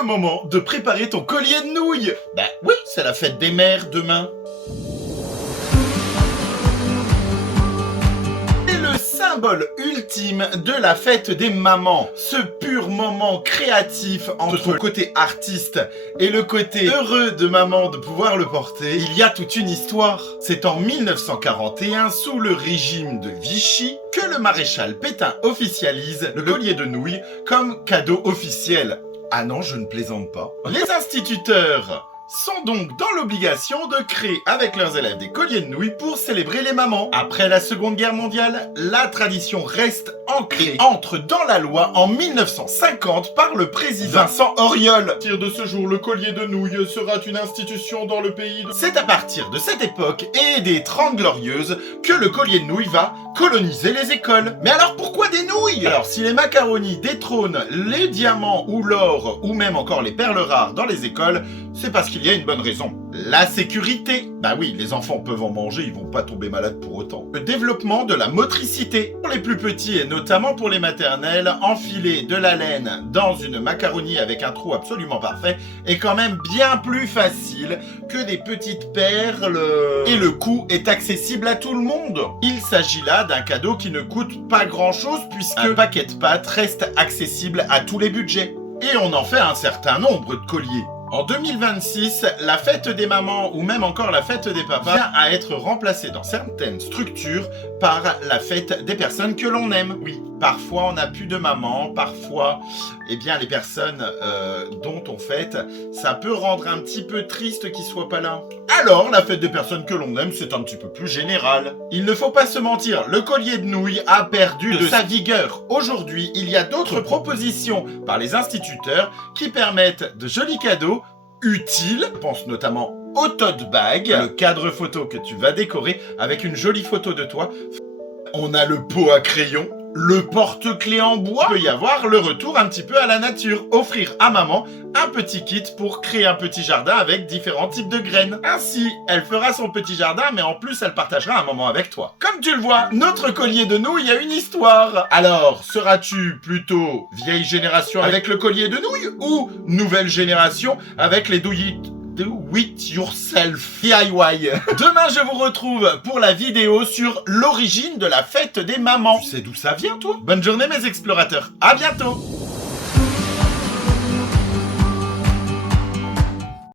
le moment de préparer ton collier de nouilles. Bah oui, c'est la fête des mères demain. Symbole ultime de la fête des mamans. Ce pur moment créatif entre le côté artiste et le côté heureux de maman de pouvoir le porter, il y a toute une histoire. C'est en 1941, sous le régime de Vichy, que le maréchal Pétain officialise le collier de nouilles comme cadeau officiel. Ah non, je ne plaisante pas. Les instituteurs sont donc dans l'obligation de créer avec leurs élèves des colliers de nouilles pour célébrer les mamans. Après la Seconde Guerre mondiale, la tradition reste ancrée, entre dans la loi en 1950 par le président Vincent Auriol. À partir de ce jour, le collier de nouilles sera une institution dans le pays. C'est à partir de cette époque et des 30 Glorieuses que le collier de nouilles va coloniser les écoles. Mais alors pourquoi des nouilles? Alors si les macaronis détrônent les diamants ou l'or ou même encore les perles rares dans les écoles, c'est parce qu'il y a une bonne raison. La sécurité. Bah oui, les enfants peuvent en manger, ils vont pas tomber malades pour autant. Le développement de la motricité. Pour les plus petits et notamment pour les maternelles, enfiler de la laine dans une macaronie avec un trou absolument parfait est quand même bien plus facile que des petites perles. Et le coût est accessible à tout le monde. Il s'agit là d'un cadeau qui ne coûte pas grand chose puisque un paquet de pâtes reste accessible à tous les budgets. Et on en fait un certain nombre de colliers. En 2026, la fête des mamans ou même encore la fête des papas vient à être remplacée dans certaines structures par la fête des personnes que l'on aime. Oui, parfois on n'a plus de maman, parfois, eh bien les personnes dont on fête, ça peut rendre un petit peu triste qu'ils soient pas là. Alors, la fête des personnes que l'on aime, c'est un petit peu plus général. Il ne faut pas se mentir, le collier de nouilles a perdu de sa vigueur. Aujourd'hui, il y a d'autres propositions par les instituteurs qui permettent de jolis cadeaux utiles. Je pense notamment au tote bag, le cadre photo que tu vas décorer avec une jolie photo de toi. On a le pot à crayon, le porte-clés en bois. Il peut y avoir le retour un petit peu à la nature. Offrir à maman un petit kit pour créer un petit jardin avec différents types de graines. Ainsi, elle fera son petit jardin, mais en plus, elle partagera un moment avec toi. Comme tu le vois, notre collier de nouilles a une histoire. Alors, seras-tu plutôt vieille génération avec le collier de nouilles ou nouvelle génération avec les douilles Do it yourself DIY. Demain, je vous retrouve pour la vidéo sur l'origine de la fête des mamans. Tu sais d'où ça vient, toi? Bonne journée, mes explorateurs. À bientôt.